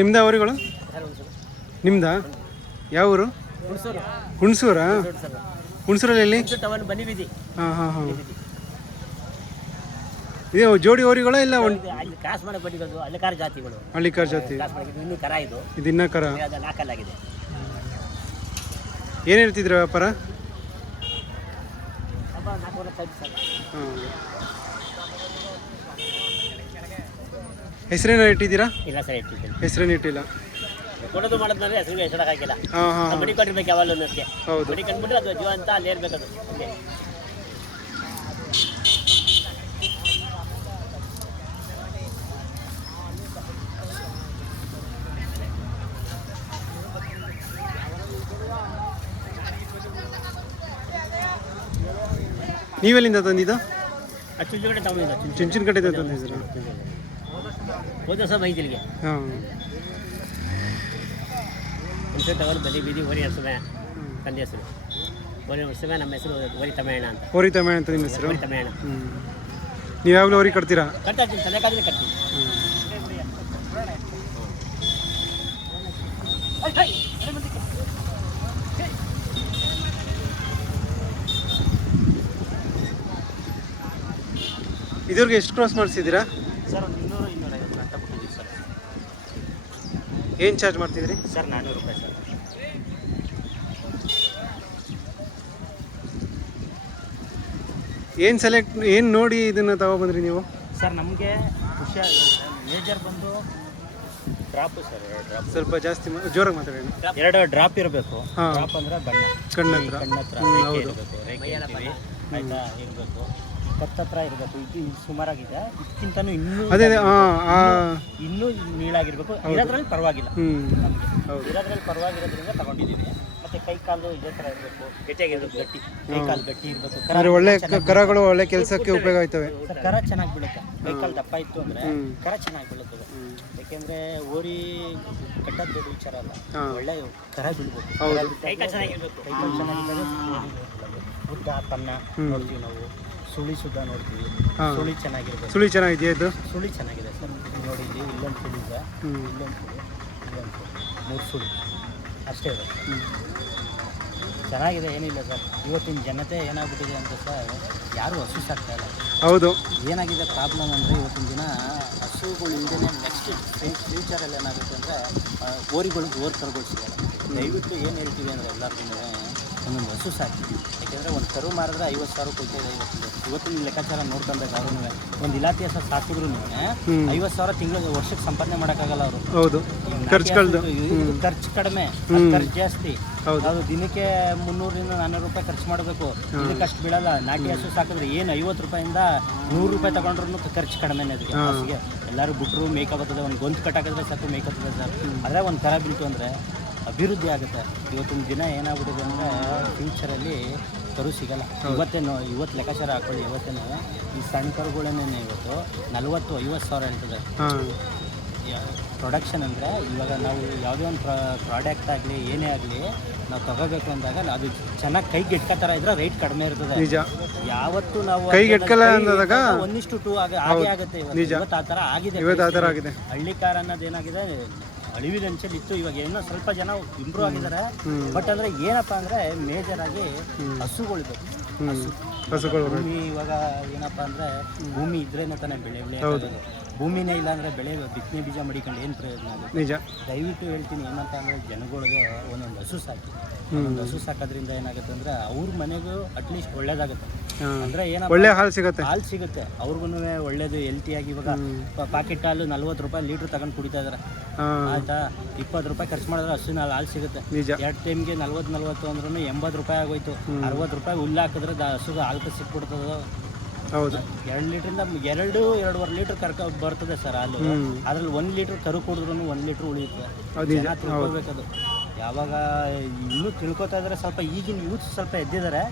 ನಿಮ್ದ ಅವರುಗಳು ನಿಮ್ದಾ ಯಾವ ಊರು? ಹುಣಸೂರಾ? ಹುಣಸೂರಲ್ಲಿ ಎಲ್ಲಿ? ಹಾಂ ಹಾಂ ಹಾಂ. ಇದು ಜೋಡಿ ಹೋರಿಗಳ ಇಲ್ಲ ಹಳ್ಳಿಕಾರ ಜಾತಿಗಳು? ಹಳ್ಳಿಕಾರ ಜಾತಿ. ಇನ್ನು ಕರ ಇದು ಇನ್ನ ಕರ ನಾಲ್ಕಲ್ಲಾಗಿದೆ. ಏನು ಹೇಳ್ತಿದ್ರ ವ್ಯಾಪಾರ? ಹಾಂ. ಹೆಸರೇನು ಇಟ್ಟಿದ್ದೀರಾ? ಇಲ್ಲ ಸರ್, ಇಟ್ಟಿದ್ದೀನಿ. ಹೆಸರೇನು ಇಟ್ಟಿಲ್ಲ. ಕೊಡೋದು ಮಾಡೋದಂದ್ರೆ ಹೆಸರಿಗೆ ಹೆಸರು ಹಾಕಿಲ್ಲ. ಹಾಂ ಹಾಂ. ಮಡಿ ಕೊಟ್ಟಿರ್ಬೇಕು ಯಾವಾಗಲೂ ಅನ್ನೋದಕ್ಕೆ. ಹೌದು. ಮಡಿ ಕಂಡ್ಬಿಟ್ರೆ ಅದು ಜೀವ ಅಂತ ಅಲ್ಲಿ ಇರ್ಬೇಕದು. ಓಕೆ. ನೀವೆಲ್ಲಿಂದ ತಂದಿದ್ದು? ಚುಂಚನಕಟ್ಟೆ ತಗೊಂಡಿದ್ದ. ಚುಂಚನಕಟ್ಟೆ ತಂದಿದ್ದೀರಾ? ಹೋದ ವರ್ಷ ಮೈತಿಲಿಗೆ. ಹಾಂ. ಹುಣಸೆ ತಗೊಂಡು ಬಲಿ ಬೀದಿ ಹೋರಿ ಹೆಸರು ತಂದೆ ಹೆಸರು. ಹೋರಿ ಹೆಸರು ನಮ್ಮ ಹೆಸರು ಹೋರಿ ತಮೇಣ ಅಂತ. ಹೋರಿ ತಮೇಣ ಅಂತ ನಿಮ್ಮ ಹೆಸರು? ಹೋರಿ ತಮೇಣ. ನೀವು ಯಾವಾಗಲೂ ಹೋರಿ ಕಟ್ತೀರಾ? ಕಟ್ತಾ ಇರ್ತೀನಿ, ತಲೆಕಾದ್ರೆ ಕಟ್ತೀನಿ. ಇದುವರೆಗೆ ಎಷ್ಟು ಕ್ರಾಸ್ ಮಾಡಿಸಿದ್ದೀರಾ ಸರ್? ಒಂದು 200-250 ಅಂತ ಕೊಟ್ಟಿದ್ದೀವಿ ಸರ್. ಏನು ಚಾರ್ಜ್ ಮಾಡ್ತಿದ್ರಿ ಸರ್? 400 ರೂಪಾಯಿ ಸರ್. ಏನು ನೋಡಿ ಇದನ್ನು ತಗೊಬಂದ್ರಿ ನೀವು? ಸರ್ ನಮಗೆ ಖುಷಿ ಮೇಜರ್ ಬಂದು ಡ್ರಾಪು ಸರ್. 2 ಡ್ರಾಪ್. ಸ್ವಲ್ಪ ಜಾಸ್ತಿ ಜೋರಾಗಿ ಮಾತಾಡಿ. 2 ಡ್ರಾಪ್ ಇರಬೇಕು. ಡ್ರಾಪ್ ಅಂದ್ರೆ ಕಣ್ಣತ್ರ ಇರಬೇಕು, ರೇಖೆ ಆಯ್ತಾ ಇರಬೇಕು, ಕತ್ತತ್ರ ಇರಬೇಕು. ಇದು ಸುಮಾರಾಗಿದೆ. ಇದಕ್ಕಿಂತನೂ ಇನ್ನೂ ನೀಳಾಗಿರ್ಬೇಕು. ಇರೋದ್ರಲ್ಲಿ ಪರವಾಗಿಲ್ಲ ನಮಗೆ. ಇರೋದ್ರಲ್ಲಿ ಪರವಾಗಿರೋದ್ರಿಂದ ತಗೊಂಡಿದ್ದೀವಿ. ಮತ್ತೆ ಕೈ ಕಾಲು ಇದೇ ಥರ ಇರಬೇಕು, ಗಟ್ಟಿಯಾಗಿರ್ಬೇಕು. ಕೈ ಕಾಲು ಗಟ್ಟಿ ಇರಬೇಕು. ಒಳ್ಳೆ ಕರಗಳು ಒಳ್ಳೆ ಕೆಲಸಕ್ಕೆ ಉಪಯೋಗ ಆಯ್ತವೆ. ಕರ ಚೆನ್ನಾಗಿ ಬೀಳುತ್ತೆ. ಕೈ ಕಾಲು ದಪ್ಪ ಇತ್ತು ಅಂದರೆ ಕರ ಚೆನ್ನಾಗಿ ಬೀಳುತ್ತದೆ. ಯಾಕೆಂದರೆ ಓರಿ ಕಟ್ಟೋದು ದೊಡ್ಡ ವಿಚಾರ ಅಲ್ಲ, ಒಳ್ಳೆ ಕರ ಬೀಳ್ಬೇಕು. ಕೈ ಕಾಲು ಚೆನ್ನಾಗಿರ್ಬೇಕು. ಕೈ ಕಾಲು ಚೆನ್ನಾಗಿದ್ದರೆ ಉದ್ದ ತನ್ನ ನೋಡ್ತೀವಿ ನಾವು. ಸುಳಿ ಸುದ್ದ ನೋಡ್ತೀವಿ. ಸುಳಿ ಚೆನ್ನಾಗಿರ್ಬೇಕು. ಸುಳಿ ಚೆನ್ನಾಗಿದೆಯಾ? ಇದು ಸುಳಿ ಚೆನ್ನಾಗಿದೆ ಸರ್. ನೋಡಿ ಇಲ್ಲಿ ಇಲ್ಲೊಂದು ಸುಳಿ ಇದೆ, ಇಲ್ಲೊಂದು ಸುಳಿ, ಇಲ್ಲೊಂದು ಸುಳಿ, 3 ಸುಳಿ ಅಷ್ಟೇ ಇದೆ. ಚೆನ್ನಾಗಿದೆ, ಏನಿಲ್ಲ ಸರ್. ಇವತ್ತಿನ ಜನತೆ ಏನಾಗ್ಬಿಟ್ಟಿದೆ ಅಂತ ಸರ್, ಯಾರೂ ಹಸು ಸಾಕ್ತಾ ಇಲ್ಲ. ಹೌದು. ಏನಾಗಿದೆ ಪ್ರಾಬ್ಲಮ್ ಅಂದರೆ ಇವತ್ತಿನ ದಿನ ಹಸುಗಳು ಇಲ್ಲದೇ ನೆಕ್ಸ್ಟ್ ಫ್ಯೂಚರಲ್ಲಿ ಏನಾಗುತ್ತೆ ಅಂದರೆ ಓರಿಗಳು ಕರುಗಳು ಸಿಗಲ್ಲ. ದಯವಿಟ್ಟು ಏನು ಹೇಳ್ತೀವಿ ಅಂದರೆ ಎಲ್ಲರಿಗೂ ಒಂದೊಂದು ಹಸು ಸಾಕಿ. ಯಾಕೆಂದರೆ ಒಂದು ಕರು ಮಾರಿದ್ರೆ 50,000 ಕೊಡ್ತಾಯಿದೆ ಇವತ್ತಿನ ಲೆಕ್ಕಾಚಾರ ನೋಡ್ಕೊಬೇಕಾದ್ರೂ. ಒಂದು ಇಲಾಖೆ ಹಸ ಸಾಕಿದ್ರು 50,000 ತಿಂಗಳು ವರ್ಷಕ್ಕೆ ಸಂಪಾದನೆ ಮಾಡೋಕ್ಕಾಗಲ್ಲ ಅವರು. ಹೌದು. ಖರ್ಚು ಕಡಿಮೆ, ಖರ್ಚು ಜಾಸ್ತಿ. ಅದು ದಿನಕ್ಕೆ 300-400 ರೂಪಾಯಿ ಖರ್ಚು ಮಾಡಬೇಕು. ಇದಕ್ಕೆ ಅಷ್ಟು ಬೀಳಲ್ಲ. ನಾಟಿ ಹಸು ಸಾಕಿದ್ರೆ ಏನು 50 ರೂಪಾಯಿಂದ 100 ರೂಪಾಯಿ ತಗೊಂಡ್ರು ಖರ್ಚು ಕಡಿಮೆನೇ ಅದಕ್ಕೆ. ಹಸಿಗೆ ಎಲ್ಲರೂ ಬಿಟ್ಟರು ಮೇಕಬರ್ತದೆ. ಒಂದು ಗೊಂತು ಕಟ್ಟಾಕಿದ್ರೆ ಸಾಕು ಮೇಕತ್ತದೆ ಸರ್. ಆದರೆ ಒಂದು ಕರ ಬೀಳ್ತು ಅಂದರೆ ಅಭಿವೃದ್ಧಿ ಆಗುತ್ತೆ. ಇವತ್ತಿನ ದಿನ ಏನಾಗ್ಬಿಟ್ಟಿದೆ ಅಂದರೆ ಫ್ಯೂಚರಲ್ಲಿ ಕರು ಸಿಗಲ್ಲ. ಇವತ್ತು ಲೆಕ್ಕಾಚಾರ ಹಾಕೊಳ್ಳಿ. ಇವತ್ತೇನು ಈ ಸಣ್ಣ ಕರುಗಳೇನೇ ಇವತ್ತು 40-50 ಸಾವಿರ ಹೇಳ್ತದೆ ಪ್ರೊಡಕ್ಷನ್. ಅಂದರೆ ಇವಾಗ ನಾವು ಯಾವುದೇ ಒಂದು ಪ್ರಾಡಕ್ಟ್ ಆಗಲಿ ಏನೇ ಆಗಲಿ ನಾವು ತಗೋಬೇಕು ಅಂದಾಗ ಅದು ಚೆನ್ನಾಗಿ ಕೈಗೆ ಎಟ್ಕೋ ಥರ ಇದ್ರೆ ರೇಟ್ ಕಡಿಮೆ ಇರ್ತದೆ. ನಿಜ. ಯಾವತ್ತು ನಾವು ಕೈಗೆ ಎಟ್ಕಲ್ಲ ಅಂದಾಗ 1:2 ಆಗೇ ಆಗುತ್ತೆ. ಇವತ್ತು ಆ ಥರ ಆಗಿದೆ. ಹಳ್ಳಿ ಕಾರ್ ಅನ್ನೋದು ಏನಾಗಿದೆ, ಅಳಿವಿನಂಚಲ್ಲಿ ಇತ್ತು. ಇವಾಗ ಏನೋ ಸ್ವಲ್ಪ ಜನ ಇಂಪ್ರೂವ್ ಆಗಿದ್ದಾರೆ. ಬಟ್ ಅಂದರೆ ಏನಪ್ಪ ಅಂದರೆ ಮೇಜರ್ ಆಗಿ ಹಸುಗಳಿದೆ. ಭೂಮಿ ಇವಾಗ ಏನಪ್ಪ ಅಂದರೆ ಭೂಮಿ ಇದ್ರೇನೆ ತಾನೇ ಬೆಳೆ ಆಗೋದು. ಭೂಮಿನೇ ಇಲ್ಲ ಅಂದರೆ ಬೆಳೆ ಬಿತ್ತನೆ ಬೀಜ ಮಡಿಕೊಂಡು ಏನು ಪ್ರಯೋಜನ ಆಗುತ್ತೆ? ನಿಜ. ದಯವಿಟ್ಟು ಹೇಳ್ತೀನಿ ಏನಂತ ಅಂದರೆ ಜನಗಳಿಗೆ ಒಂದೊಂದು ಹಸು ಸಾಕಿ. ಒಂದು ಹಸು ಸಾಕೋದ್ರಿಂದ ಏನಾಗುತ್ತೆ ಅಂದರೆ ಅವ್ರ ಮನೆಗೂ ಅಟ್ಲೀಸ್ಟ್ ಒಳ್ಳೇದಾಗುತ್ತೆ. ಅಂದರೆ ಏನಪ್ಪ, ಒಳ್ಳೆ ಹಾಲು ಸಿಗುತ್ತೆ ಅವ್ರಿಗೂ ಒಳ್ಳೇದು, ಹೆಲ್ತಿಯಾಗಿ. ಇವಾಗ ಪಾಕೆಟ್ ಹಾಲು 40 ರೂಪಾಯಿ ಲೀಟ್ರ್ ತಗೊಂಡು ಕುಡಿತಾ ಇದ್ದಾರೆ. ಆಯಿತಾ, 20 ರೂಪಾಯಿ ಖರ್ಚು ಮಾಡಿದ್ರೆ ಹಸುವಿನ ಹಾಲು ಸಿಗುತ್ತೆ. 2 ಟೈಮ್ಗೆ 40 ಅಂದ್ರೂ 80 ರೂಪಾಯಿ ಆಗೋಯ್ತು. 60 ರೂಪಾಯಿ ಹುಲ್ಲು ಹಾಕಿದ್ರೆ ಹಸುಗೆ ಹಾಲು ಸಿಕ್ಬಿಡ್ತದೆ. ಹೌದು. 2 ಲೀಟ್ರಿಂದ 2-2.5 ಲೀಟ್ರ್ ಬರ್ತದೆ ಸರ್ ಹಾಲು. ಅದ್ರಲ್ಲಿ 1 ಲೀಟ್ರ್ ಕರು ಕುಡಿದ್ರೂ 1 ಲೀಟ್ರ್ ಉಳಿಯುತ್ತೆ. ತಿಳ್ಕೊಬೇಕದು. ಯಾವಾಗ ಇನ್ನೂ ತಿಳ್ಕೊತಾ ಇದ್ದಾರೆ ಸ್ವಲ್ಪ. ಈಗಿನ ಯೂತ್ ಸ್ವಲ್ಪ ಎದ್ದಿದ್ದಾರೆ.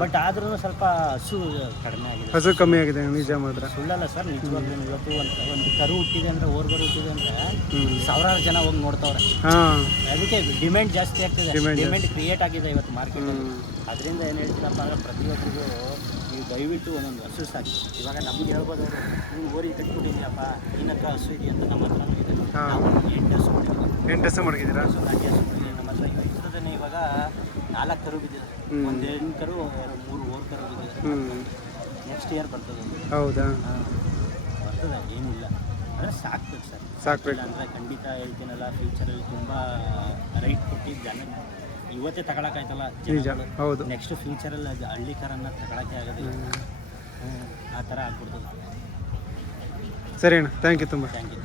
ಬಟ್ ಆದ್ರೂ ಸ್ವಲ್ಪ ಹಸು ಕಮ್ಮಿ ಆಗಿದೆ. ನಿಜ ಮಾತ್ರ ಸುಳ್ಳಲ್ಲ ಸರ್, ನಿಜವಾಗ್ಲೂ. ಇವತ್ತು ಒಂದು ಕರು ಹುಟ್ಟಿದೆ ಅಂದರೆ, ಓರ್ಗರು ಹುಟ್ಟಿದೆ ಅಂದರೆ ಸಾವಿರಾರು ಜನ ಹೋಗಿ ನೋಡ್ತಾವ್ರೆ. ಅದಕ್ಕೆ ಡಿಮ್ಯಾಂಡ್ ಜಾಸ್ತಿ ಆಗ್ತಿದೆ. ಡಿಮ್ಯಾಂಡ್ ಕ್ರಿಯೇಟ್ ಆಗಿದೆ ಇವತ್ತು ಮಾರ್ಕೆಟಲ್ಲಿ. ಅದರಿಂದ ಏನು ಹೇಳ್ತೀನಪ್ಪ ಅಂದರೆ ಪ್ರತಿಯೊಬ್ಬರಿಗೂ ಈ ದಯವಿಟ್ಟು ಒಂದೊಂದು ಹಸು ಸಾಕಿ. ಇವಾಗ ನಮ್ಗೆ ಹೇಳ್ಬೋದು ಅವರು, ನೀವು ಓರಿ ಕಟ್ಬಿಟ್ಟಿದ್ಯಪ್ಪ, ನಿನ್ನ ಹತ್ರ ಹಸು ಇದೆ ಅಂತ. ನಮ್ಮ ಹತ್ರನೂ ಇದೆ. ನಾವು 8 ಹಸು ಮಾಡಿದ್ದೀವಿ. 8 ಹಸು ಮಡಗಿದ್ದೀರಾ? ಹಸು ನಾಟಿ ಹಸು ಮಾಡಿದ್ದೀವಿ ನಮ್ಮ ಹತ್ರ. ಇರ್ತದೇ ಇವಾಗ 4 ಕರು ಬಿದ್ದಿದೆ, 1 ಹೆಣ್ಣು ಕರು, 3 ಓರ್ ಕರು ಬಿದ್ದಿದೆ. ನೆಕ್ಸ್ಟ್ ಇಯರ್ ಬರ್ತದೆ. ಹೌದಾ? ಬರ್ತದೆ, ಏನಿಲ್ಲ. ಅಂದರೆ ಸಾಕ್ಬೇಕು ಸರ್, ಸಾಕ್ಬೇಕು ಅಂದರೆ ಖಂಡಿತ ಹೇಳ್ತೀನಲ್ಲ, ಫ್ಯೂಚರಲ್ಲಿ ತುಂಬ ರೈಟ್ ಕೊಟ್ಟಿದ್ದು ಜನ ಇವತ್ತೇ ತಗೊಳಕ್ಕಾಯ್ತಲ್ಲ ನಿಜ. ಹೌದು. ನೆಕ್ಸ್ಟ್ ಫ್ಯೂಚರಲ್ಲಿ ಅದು ಹಳ್ಳಿ ಕಾರನ್ನ ತಗೊಳಕ್ಕೆ ಆಗೋದಿಲ್ಲ. ಆ ಥರ ಆಗ್ಬಿಡ್ತದೆ. ಸರಿ ಅಣ್ಣ, ಥ್ಯಾಂಕ್ ಯು ತುಂಬ. Thank you.